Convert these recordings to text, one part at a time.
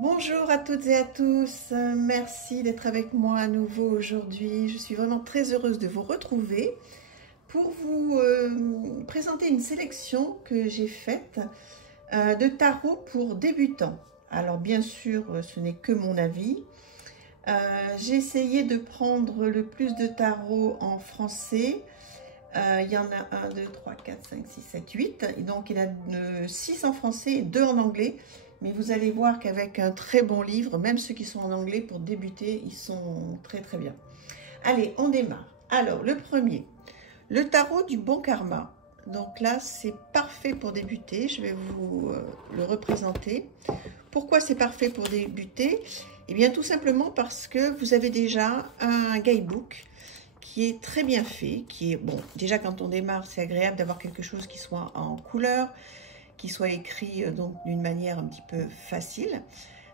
Bonjour à toutes et à tous, merci d'être avec moi à nouveau aujourd'hui. Je suis vraiment très heureuse de vous retrouver pour vous présenter une sélection que j'ai faite de tarot pour débutants. Alors bien sûr, ce n'est que mon avis. J'ai essayé de prendre le plus de tarots en français. Il y en a 1, 2, 3, 4, 5, 6, 7, 8. Et donc il y en a 6 en français et 2 en anglais. Mais vous allez voir qu'avec un très bon livre, même ceux qui sont en anglais, pour débuter, ils sont très très bien. Allez, on démarre. Alors, le premier, le tarot du bon karma. Donc là, c'est parfait pour débuter. Je vais vous le représenter. Pourquoi c'est parfait pour débuter? Eh bien, tout simplement parce que vous avez déjà un guidebook qui est très bien fait, qui est, bon, déjà quand on démarre, c'est agréable d'avoir quelque chose qui soit en couleur, qui soit écrit donc d'une manière un petit peu facile.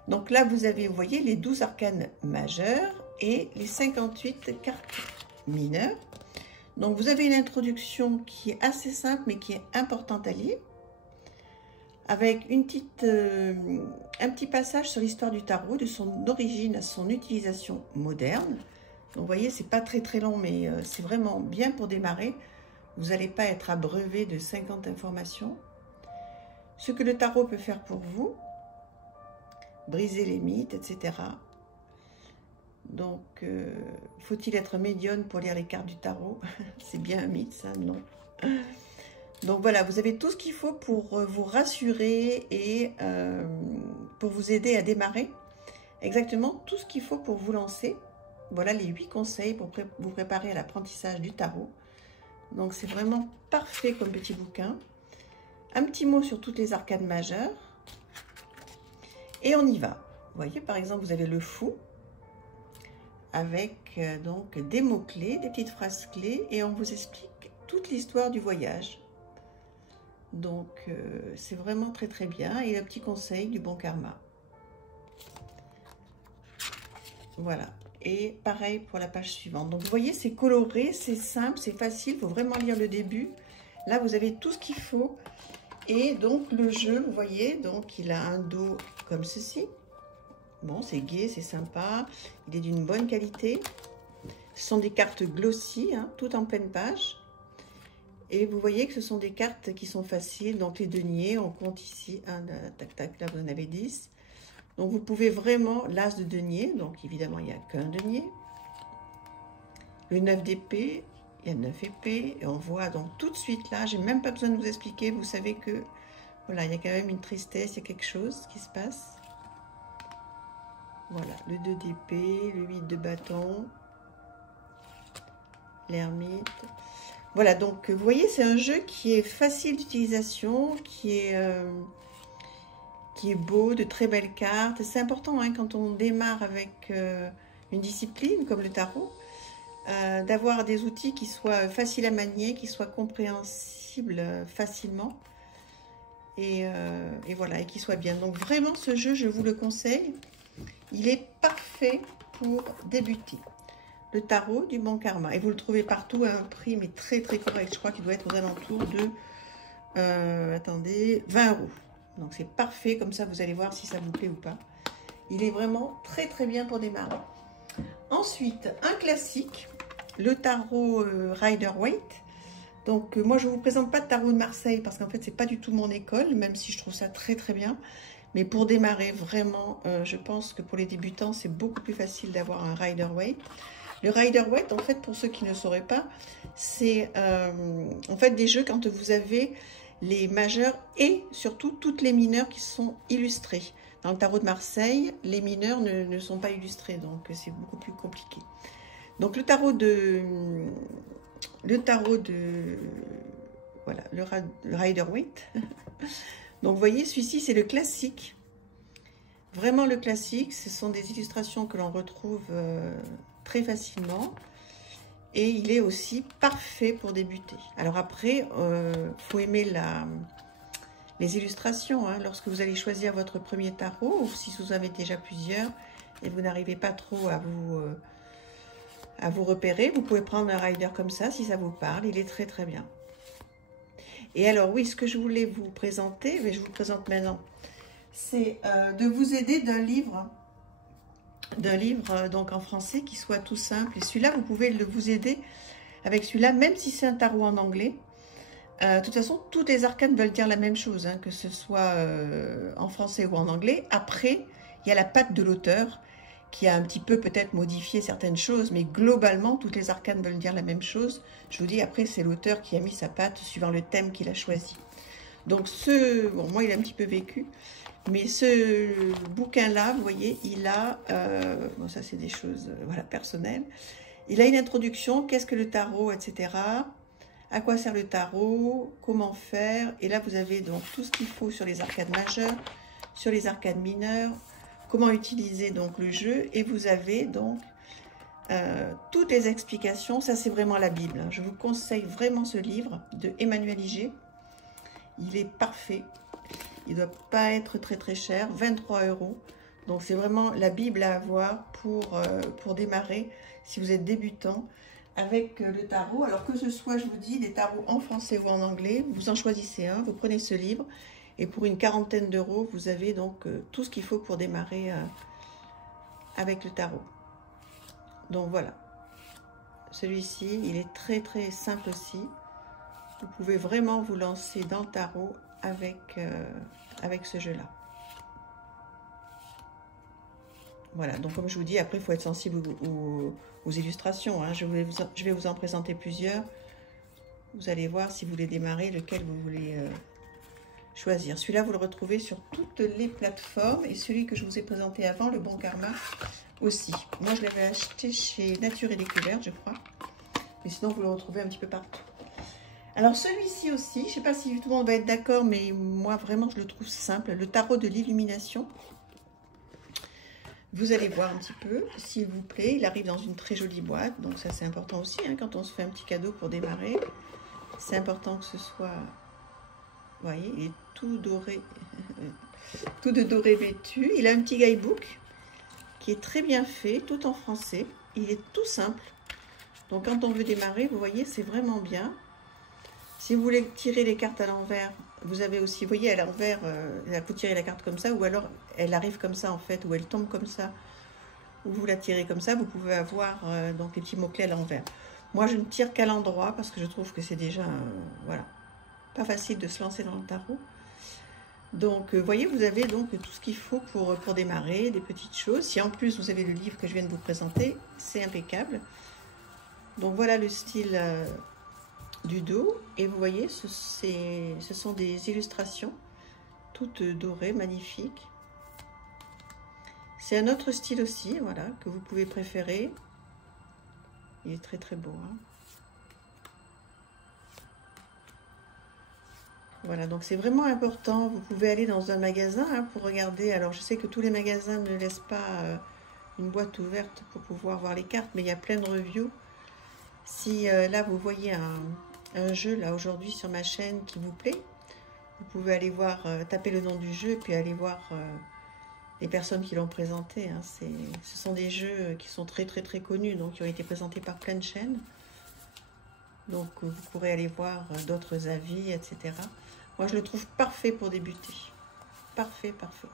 Donc là, vous avez, vous voyez, les 12 arcanes majeures et les 58 cartes mineures. Donc vous avez une introduction qui est assez simple, mais qui est importante à lire, avec un petit passage sur l'histoire du tarot, de son origine à son utilisation moderne. Donc vous voyez, c'est pas très long, mais c'est vraiment bien pour démarrer. Vous n'allez pas être abreuvé de 50 informations. Ce que le tarot peut faire pour vous, briser les mythes, etc. Donc, faut-il être médium pour lire les cartes du tarot? C'est bien un mythe, ça, non? Donc voilà, vous avez tout ce qu'il faut pour vous rassurer et pour vous aider à démarrer. Exactement tout ce qu'il faut pour vous lancer. Voilà les 8 conseils pour vous préparer à l'apprentissage du tarot. Donc c'est vraiment parfait comme petit bouquin. Un petit mot sur toutes les arcanes majeures. Et on y va. Vous voyez, par exemple, vous avez le fou avec donc des mots-clés, des petites phrases clés, et on vous explique toute l'histoire du voyage. Donc, c'est vraiment très bien. Et le petit conseil du bon karma. Voilà. Et pareil pour la page suivante. Donc, vous voyez, c'est coloré, c'est simple, c'est facile. Il faut vraiment lire le début. Là, vous avez tout ce qu'il faut. Et donc le jeu, vous voyez, donc il a un dos comme ceci. Bon, c'est gai, c'est sympa. Il est d'une bonne qualité. Ce sont des cartes glossy, hein, tout en pleine page. Et vous voyez que ce sont des cartes qui sont faciles. Donc les deniers, on compte ici. Un, tac, tac, là vous en avez 10. Donc vous pouvez vraiment, l'as de denier. Donc évidemment, il n'y a qu'un denier. Le 9 d'épée. Il y a 9 épées et on voit donc tout de suite là, j'ai même pas besoin de vous expliquer, vous savez que voilà, il y a quand même une tristesse, il y a quelque chose qui se passe. Voilà, le 2 d'épée, le 8 de bâton, l'ermite. Voilà, donc vous voyez, c'est un jeu qui est facile d'utilisation, qui est beau, de très belles cartes. C'est important hein, quand on démarre avec une discipline comme le tarot, d'avoir des outils qui soient faciles à manier, qui soient compréhensibles facilement et voilà, et qui soient bien. Donc vraiment ce jeu, je vous le conseille, il est parfait pour débuter. Le tarot du bon karma, et vous le trouvez partout à un prix mais très correct. Je crois qu'il doit être aux alentours de attendez, 20 €. Donc c'est parfait, comme ça vous allez voir si ça vous plaît ou pas. Il est vraiment très bien pour démarrer. Ensuite, un classique, le tarot Rider-Waite. Donc, moi, je ne vous présente pas de tarot de Marseille parce qu'en fait, c'est pas du tout mon école, même si je trouve ça très bien. Mais pour démarrer, vraiment, je pense que pour les débutants, c'est beaucoup plus facile d'avoir un Rider-Waite. Le Rider-Waite, en fait, pour ceux qui ne sauraient pas, c'est en fait des jeux quand vous avez les majeurs et surtout toutes les mineures qui sont illustrées. Dans le tarot de Marseille, les mineurs ne sont pas illustrés, donc c'est beaucoup plus compliqué. Donc le tarot de voilà, le Rider-Waite. Donc vous voyez, celui-ci c'est le classique, vraiment le classique. Ce sont des illustrations que l'on retrouve très facilement et il est aussi parfait pour débuter. Alors après, faut aimer les illustrations, hein, lorsque vous allez choisir votre premier tarot, ou si vous en avez déjà plusieurs et vous n'arrivez pas trop à vous repérer, vous pouvez prendre un rider comme ça si ça vous parle, il est très bien. Et alors oui, ce que je voulais vous présenter, mais je vous présente maintenant c'est de vous aider d'un livre donc en français qui soit tout simple. Et celui-là, vous pouvez vous aider avec celui-là, même si c'est un tarot en anglais. De toute façon, toutes les arcanes veulent dire la même chose, hein, que ce soit en français ou en anglais. Après, il y a la patte de l'auteur qui a un petit peu peut-être modifié certaines choses, mais globalement, toutes les arcanes veulent dire la même chose. Je vous dis, après, c'est l'auteur qui a mis sa patte suivant le thème qu'il a choisi. Donc, bon, moi, il a un petit peu vécu, mais ce bouquin-là, vous voyez, il a, bon, ça c'est des choses voilà, personnelles, il a une introduction, qu'est-ce que le tarot, etc., à quoi sert le tarot, comment faire, et là, vous avez donc tout ce qu'il faut sur les arcanes majeures, sur les arcanes mineures, comment utiliser donc le jeu, et vous avez donc toutes les explications. Ça c'est vraiment la Bible, je vous conseille vraiment ce livre de Emmanuel Iger, il est parfait, il ne doit pas être très très cher, 23 €, donc c'est vraiment la Bible à avoir pour démarrer si vous êtes débutant avec le tarot. Alors que ce soit, je vous dis, des tarots en français ou en anglais, vous en choisissez un, vous prenez ce livre, et pour une quarantaine d'euros, vous avez donc tout ce qu'il faut pour démarrer avec le tarot. Donc voilà. Celui-ci, il est très très simple aussi. Vous pouvez vraiment vous lancer dans le tarot avec ce jeu-là. Voilà, donc comme je vous dis, après, il faut être sensible aux illustrations. Hein. Je vais vous en présenter plusieurs. Vous allez voir si vous voulez démarrer, lequel vous voulez choisir. Celui-là, vous le retrouvez sur toutes les plateformes, et celui que je vous ai présenté avant, le Bon Karma, aussi. Moi, je l'avais acheté chez Nature et Découverte, je crois. Mais sinon, vous le retrouvez un petit peu partout. Alors, celui-ci aussi, je ne sais pas si tout le monde va être d'accord, mais moi, vraiment, je le trouve simple. Le tarot de l'illumination. Vous allez voir un petit peu, s'il vous plaît. Il arrive dans une très jolie boîte, donc ça, c'est important aussi, hein, quand on se fait un petit cadeau pour démarrer. C'est important que ce soit... Vous voyez, il est tout doré, tout de doré vêtu. Il a un petit guidebook qui est très bien fait, tout en français. Il est tout simple. Donc quand on veut démarrer, vous voyez, c'est vraiment bien. Si vous voulez tirer les cartes à l'envers, vous avez aussi, vous voyez, à l'envers, il faut tirer la carte comme ça, ou alors elle arrive comme ça en fait, ou elle tombe comme ça, ou vous la tirez comme ça, vous pouvez avoir donc les petits mots-clés à l'envers. Moi, je ne tire qu'à l'endroit parce que je trouve que c'est déjà, voilà, pas facile de se lancer dans le tarot. Donc, vous voyez, vous avez donc tout ce qu'il faut pour démarrer, des petites choses. Si en plus vous avez le livre que je viens de vous présenter, c'est impeccable. Donc voilà le style du dos. Et vous voyez, ce sont des illustrations, toutes dorées, magnifiques. C'est un autre style aussi, voilà, que vous pouvez préférer. Il est très très beau, hein. Voilà, donc c'est vraiment important. Vous pouvez aller dans un magasin hein, pour regarder. Alors, je sais que tous les magasins ne laissent pas une boîte ouverte pour pouvoir voir les cartes, mais il y a plein de reviews. Si là, vous voyez un jeu, là, aujourd'hui, sur ma chaîne qui vous plaît, vous pouvez aller voir, taper le nom du jeu, et puis aller voir les personnes qui l'ont présenté. Hein. Ce sont des jeux qui sont très, très, très connus, donc qui ont été présentés par plein de chaînes. Donc, vous pourrez aller voir d'autres avis, etc. Moi, je le trouve parfait pour débuter. Parfait, parfait.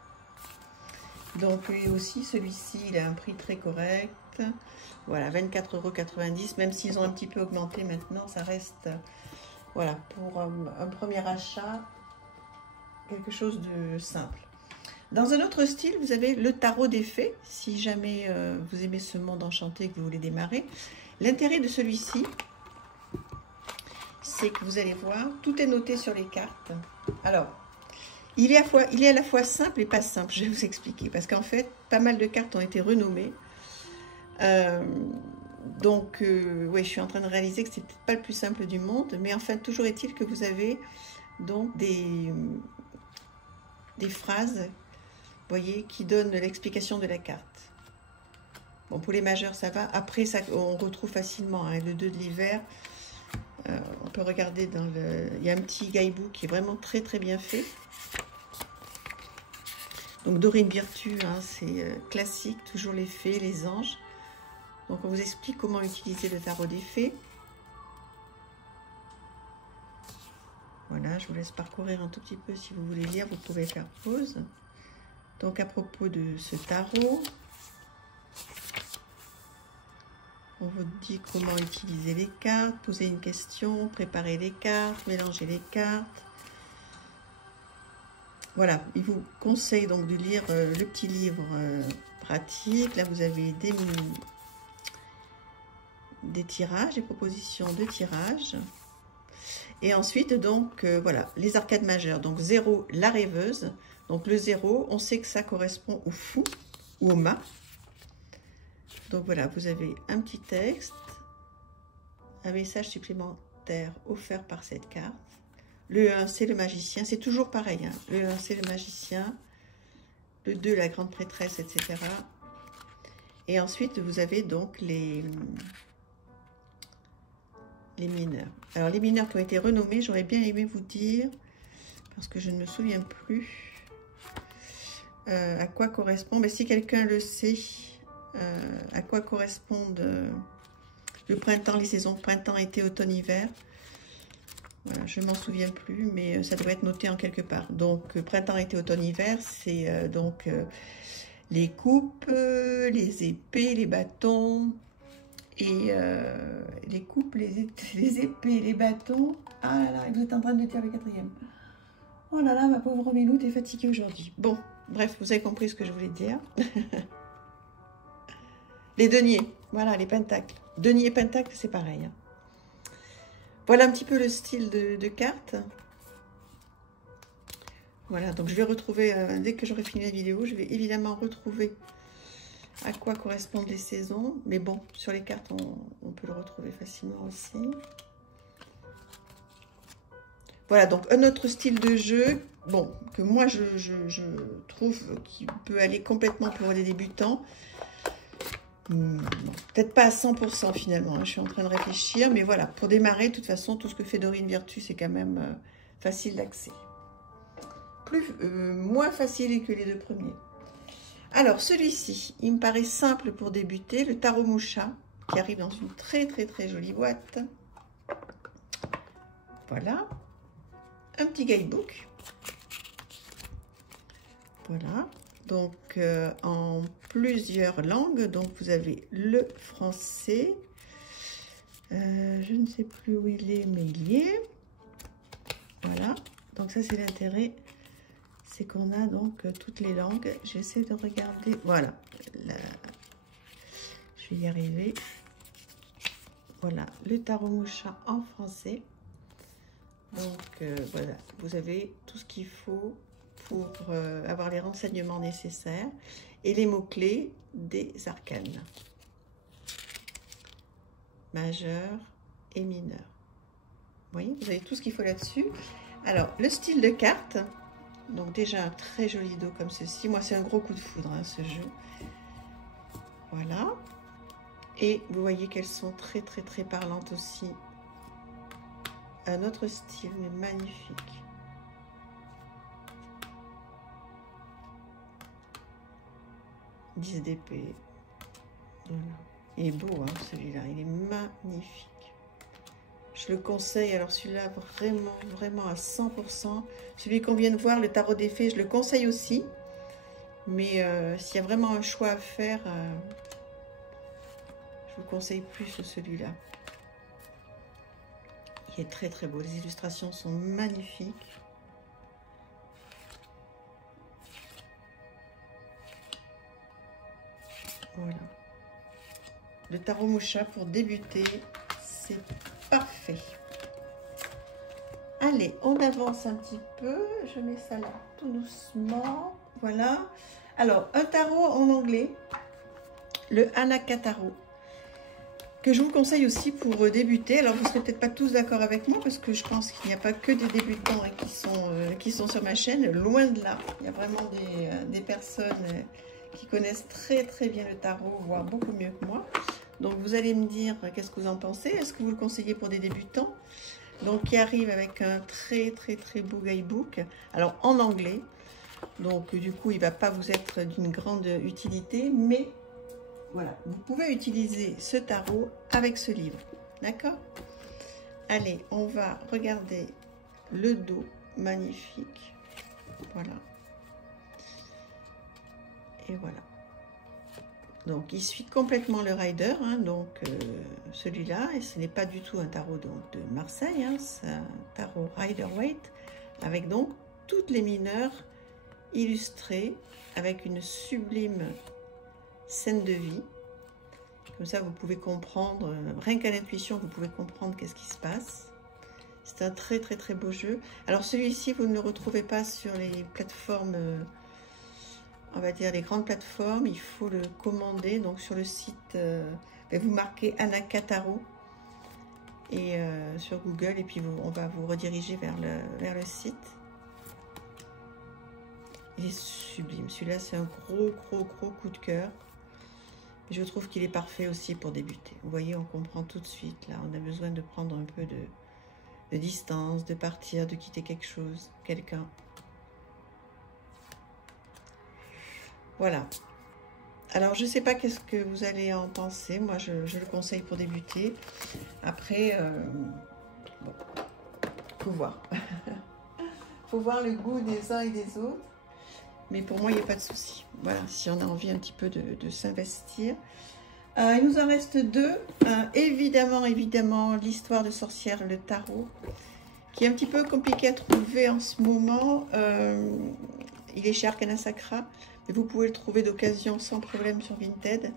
Donc, lui aussi, celui-ci, il a un prix très correct. Voilà, 24,90 €. Même s'ils ont un petit peu augmenté maintenant, ça reste, voilà, pour un premier achat, quelque chose de simple. Dans un autre style, vous avez le tarot des fées. Si jamais vous aimez ce monde enchanté que vous voulez démarrer. L'intérêt de celui-ci, c'est que vous allez voir, tout est noté sur les cartes. Alors, il est à la fois simple et pas simple, je vais vous expliquer. Parce qu'en fait, pas mal de cartes ont été renommées. Donc, ouais, je suis en train de réaliser que c'est peut-être pas le plus simple du monde. Mais enfin, toujours est-il que vous avez donc des phrases, vous voyez, qui donnent l'explication de la carte. Bon, pour les majeurs, ça va. Après, ça, on retrouve facilement hein, le 2 de l'hiver. On peut regarder dans le... Il y a un petit guidebook qui est vraiment très très bien fait. Donc Dorine Virtue, hein, c'est classique, toujours les fées, les anges. Donc on vous explique comment utiliser le tarot des fées. Voilà, je vous laisse parcourir un tout petit peu si vous voulez lire, vous pouvez faire pause. Donc, à propos de ce tarot, on vous dit comment utiliser les cartes, poser une question, préparer les cartes, mélanger les cartes. Voilà, il vous conseille donc de lire le petit livre pratique. Là, vous avez des tirages, des propositions de tirages. Et ensuite, donc, voilà, les arcades majeures. Donc, 0, la rêveuse. Donc, le 0, on sait que ça correspond au fou ou au mât. Donc, voilà, vous avez un petit texte, un message supplémentaire offert par cette carte. Le 1, c'est le magicien. C'est toujours pareil. Hein. Le 1, c'est le magicien. Le 2, la grande prêtresse, etc. Et ensuite, vous avez donc les mineurs. Alors, les mineurs qui ont été renommés, j'aurais bien aimé vous dire, parce que je ne me souviens plus à quoi correspond. Mais si quelqu'un le sait, à quoi correspondent le printemps, les saisons printemps, été, automne, hiver. Voilà, je ne m'en souviens plus, mais ça doit être noté en quelque part. Donc, printemps, été, automne, hiver, c'est donc les coupes, les épées, les bâtons, et les coupes, les épées, les bâtons. Ah là là, vous êtes en train de dire le quatrième. Oh là là, ma pauvre Méloute est fatiguée aujourd'hui. Bon, bref, vous avez compris ce que je voulais dire. Les deniers, voilà, les pentacles. Denier et pentacle, c'est pareil. Hein. Voilà un petit peu le style de cartes. Voilà, donc je vais retrouver, dès que j'aurai fini la vidéo, je vais évidemment retrouver à quoi correspondent les saisons. Mais bon, sur les cartes, on peut le retrouver facilement aussi. Voilà, donc un autre style de jeu, bon, que moi je trouve qui peut aller complètement pour les débutants. Peut-être pas à 100% finalement, hein, je suis en train de réfléchir, mais voilà, pour démarrer, de toute façon, tout ce que fait Dorine Virtue, c'est quand même facile d'accès. Moins facile que les deux premiers. Alors, celui-ci, il me paraît simple pour débuter, le tarot Moucha, qui arrive dans une très jolie boîte. Voilà. Un petit guidebook. Voilà. Donc, en plusieurs langues. Donc, vous avez le français. Je ne sais plus où il est, mais il y est. Voilà. Donc, ça, c'est l'intérêt. C'est qu'on a donc toutes les langues. J'essaie de regarder. Voilà. Je vais y arriver. Voilà. Le tarot Moucha en français. Donc, voilà. Vous avez tout ce qu'il faut pour avoir les renseignements nécessaires et les mots-clés des arcanes majeurs et mineurs. Vous voyez, vous avez tout ce qu'il faut là-dessus. Alors, le style de carte, donc déjà un très joli dos comme ceci. Moi, c'est un gros coup de foudre, hein, ce jeu. Voilà. Et vous voyez qu'elles sont très parlantes aussi. Un autre style, mais magnifique. « 10 d'épée. Voilà. Il est beau, hein, celui-là. Il est magnifique. Je le conseille. Alors, celui-là, vraiment à 100%. Celui qu'on vient de voir, le tarot des fées, je le conseille aussi. Mais s'il y a vraiment un choix à faire, je vous conseille plus celui-là. Il est très beau. Les illustrations sont magnifiques. Voilà. Le tarot Moucha pour débuter, c'est parfait. Allez, on avance un petit peu. Je mets ça là tout doucement. Voilà. Alors, un tarot en anglais, le Anaka Tarot, que je vous conseille aussi pour débuter. Alors, vous ne serez peut-être pas tous d'accord avec moi, parce que je pense qu'il n'y a pas que des débutants qui sont sur ma chaîne. Loin de là. Il y a vraiment des personnes qui connaissent très bien le tarot, voire beaucoup mieux que moi. Donc, vous allez me dire qu'est-ce que vous en pensez. Est-ce que vous le conseillez pour des débutants? Donc, qui arrive avec un très beau guidebook. Alors, en anglais. Donc, du coup, il ne va pas vous être d'une grande utilité, mais voilà, vous pouvez utiliser ce tarot avec ce livre. D'accord? Allez, on va regarder le dos magnifique. Voilà. Et voilà. Donc, il suit complètement le Rider, hein, donc celui-là, et ce n'est pas du tout un tarot donc, de Marseille, hein, c'est un tarot Rider-Waite, avec donc toutes les mineurs illustrées, avec une sublime scène de vie. Comme ça, vous pouvez comprendre, rien qu'à l'intuition, vous pouvez comprendre qu'est-ce qui se passe. C'est un très très très beau jeu. Alors celui-ci, vous ne le retrouvez pas sur les plateformes, on va dire les grandes plateformes. Il faut le commander. Donc sur le site, vous marquez Anaka Tarot et sur Google, et puis on va vous rediriger vers le site. Il est sublime. Celui-là, c'est un gros coup de cœur. Je trouve qu'il est parfait aussi pour débuter. Vous voyez, on comprend tout de suite. Là, on a besoin de prendre un peu de distance, de partir, de quitter quelque chose, quelqu'un. Voilà. Alors, je ne sais pas qu'est-ce que vous allez en penser. Moi, je le conseille pour débuter. Après, bon, faut voir. Faut voir le goût des uns et des autres. Mais pour moi, il n'y a pas de souci. Voilà, si on a envie un petit peu de s'investir. Il nous en reste deux. Évidemment, l'histoire de sorcière, le tarot, qui est un petit peu compliqué à trouver en ce moment. Il est chez Arcana Sacra, mais vous pouvez le trouver d'occasion sans problème sur Vinted.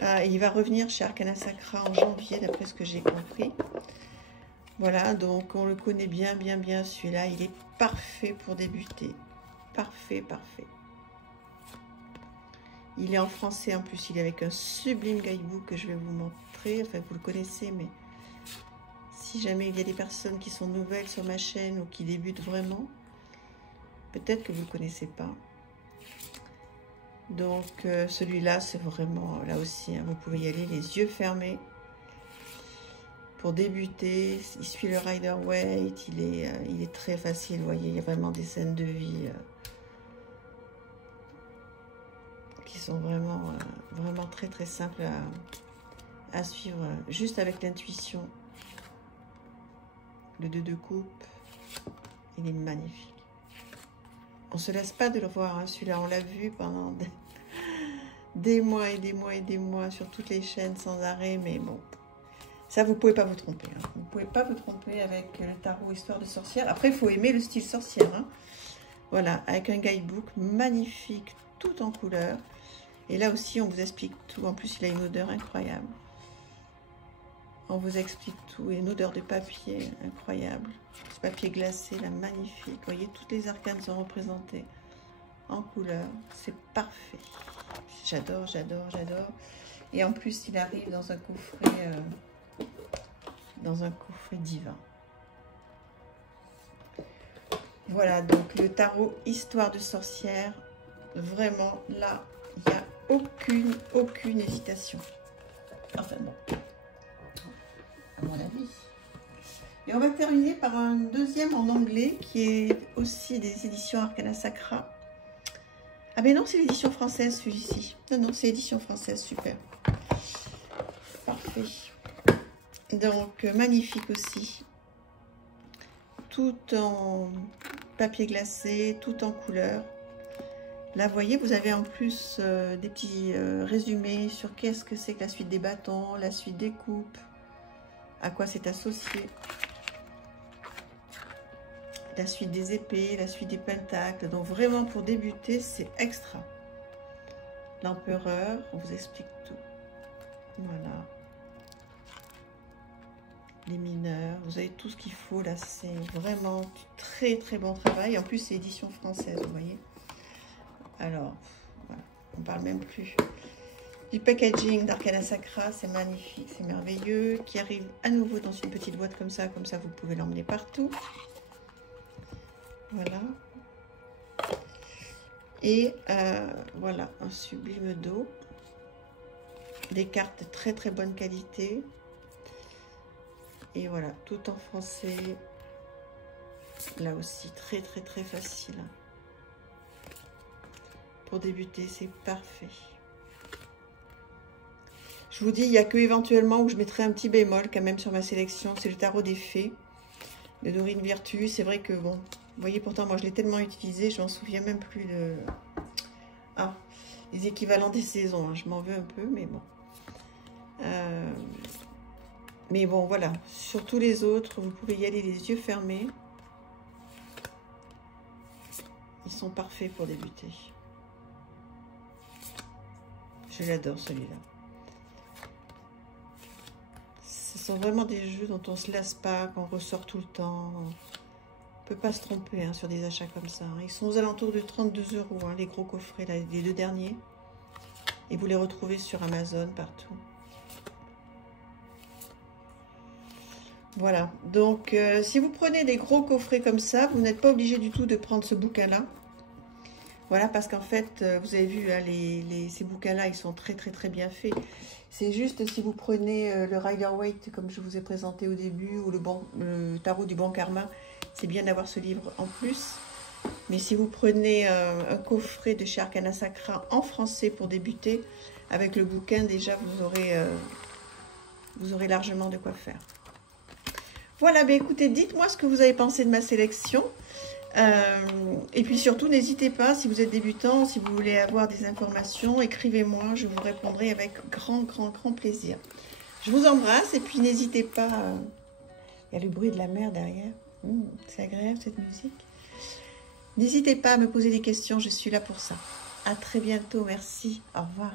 Il va revenir chez Arcana Sacra en janvier, d'après ce que j'ai compris. Voilà, donc on le connaît bien celui-là. Il est parfait pour débuter. Parfait. Il est en français en plus, il est avec un sublime guidebook que je vais vous montrer. Enfin, vous le connaissez, mais si jamais il y a des personnes qui sont nouvelles sur ma chaîne ou qui débutent vraiment, peut-être que vous ne le connaissez pas. Donc, celui-là, c'est vraiment, là aussi, hein, vous pouvez y aller les yeux fermés. Pour débuter, il suit le Rider-Waite, il est très facile, vous voyez, il y a vraiment des scènes de vie qui sont vraiment très simples à suivre, juste avec l'intuition. Le 2 de coupe, il est magnifique. On se lasse pas de le voir, hein, celui-là, on l'a vu pendant des mois et des mois sur toutes les chaînes sans arrêt, mais bon, ça vous pouvez pas vous tromper, hein. Vous pouvez pas vous tromper avec le tarot Histoire de sorcière. Après, il faut aimer le style sorcière, hein. Voilà, avec un guidebook magnifique, tout en couleur. Et là aussi, on vous explique tout. En plus, il a une odeur incroyable. On vous explique tout. Et une odeur de papier incroyable. Ce papier glacé, là, magnifique. Vous voyez, toutes les arcanes sont représentées en couleur. C'est parfait. J'adore. Et en plus, il arrive dans un coffret divin. Voilà, donc le tarot Histoire de sorcière. Vraiment, là, il n'y a aucune hésitation. Enfin bon, à mon avis. Et on va terminer par un deuxième en anglais qui est aussi des éditions Arcana Sacra. Ah mais non, c'est l'édition française celui-ci. Non, c'est l'édition française, super. Parfait. Donc, magnifique aussi. Tout en papier glacé, tout en couleur. Là, vous voyez, vous avez en plus des petits résumés sur qu'est-ce que c'est que la suite des bâtons, la suite des coupes, à quoi c'est associé, la suite des épées, la suite des pentacles. Donc vraiment, pour débuter, c'est extra. L'empereur, on vous explique tout. Voilà. Les mineurs, vous avez tout ce qu'il faut. Là, c'est vraiment du très bon travail. En plus, c'est édition française, vous voyez. Alors, voilà, on parle même plus du packaging d'Arcana Sacra, c'est magnifique, c'est merveilleux, qui arrive à nouveau dans une petite boîte comme ça vous pouvez l'emmener partout. Voilà. Et voilà, un sublime dos, des cartes de très bonne qualité, et voilà, tout en français, là aussi, très facile. Pour débuter, c'est parfait. Je vous dis, il n'y a que éventuellement où je mettrai un petit bémol quand même sur ma sélection. C'est le tarot des fées de Dorine Virtue. C'est vrai que bon, vous voyez, pourtant moi je l'ai tellement utilisé, je m'en souviens même plus de... Ah, les équivalents des saisons. Hein. Je m'en veux un peu, mais bon. Mais bon, voilà. Sur tous les autres, vous pouvez y aller les yeux fermés. Ils sont parfaits pour débuter. Je l'adore, celui-là. Ce sont vraiment des jeux dont on ne se lasse pas, qu'on ressort tout le temps. On ne peut pas se tromper hein, sur des achats comme ça. Ils sont aux alentours de 32 €, hein, les gros coffrets, là, les 2 derniers. Et vous les retrouvez sur Amazon, partout. Voilà, donc si vous prenez des gros coffrets comme ça, vous n'êtes pas obligé du tout de prendre ce bouquin-là. Voilà, parce qu'en fait, vous avez vu, hein, ces bouquins-là, ils sont très bien faits. C'est juste si vous prenez le Rider-Waite, comme je vous ai présenté au début, ou le Tarot du Bon Karma, c'est bien d'avoir ce livre en plus. Mais si vous prenez un coffret de chez Arcana Sacra en français pour débuter, avec le bouquin, déjà, vous aurez largement de quoi faire. Voilà, ben écoutez, dites-moi ce que vous avez pensé de ma sélection. Et puis surtout, n'hésitez pas, si vous êtes débutant, si vous voulez avoir des informations, écrivez-moi, je vous répondrai avec grand plaisir. Je vous embrasse et puis n'hésitez pas, il y a le bruit de la mer derrière, c'est agréable cette musique. N'hésitez pas à me poser des questions, je suis là pour ça. À très bientôt, merci, au revoir.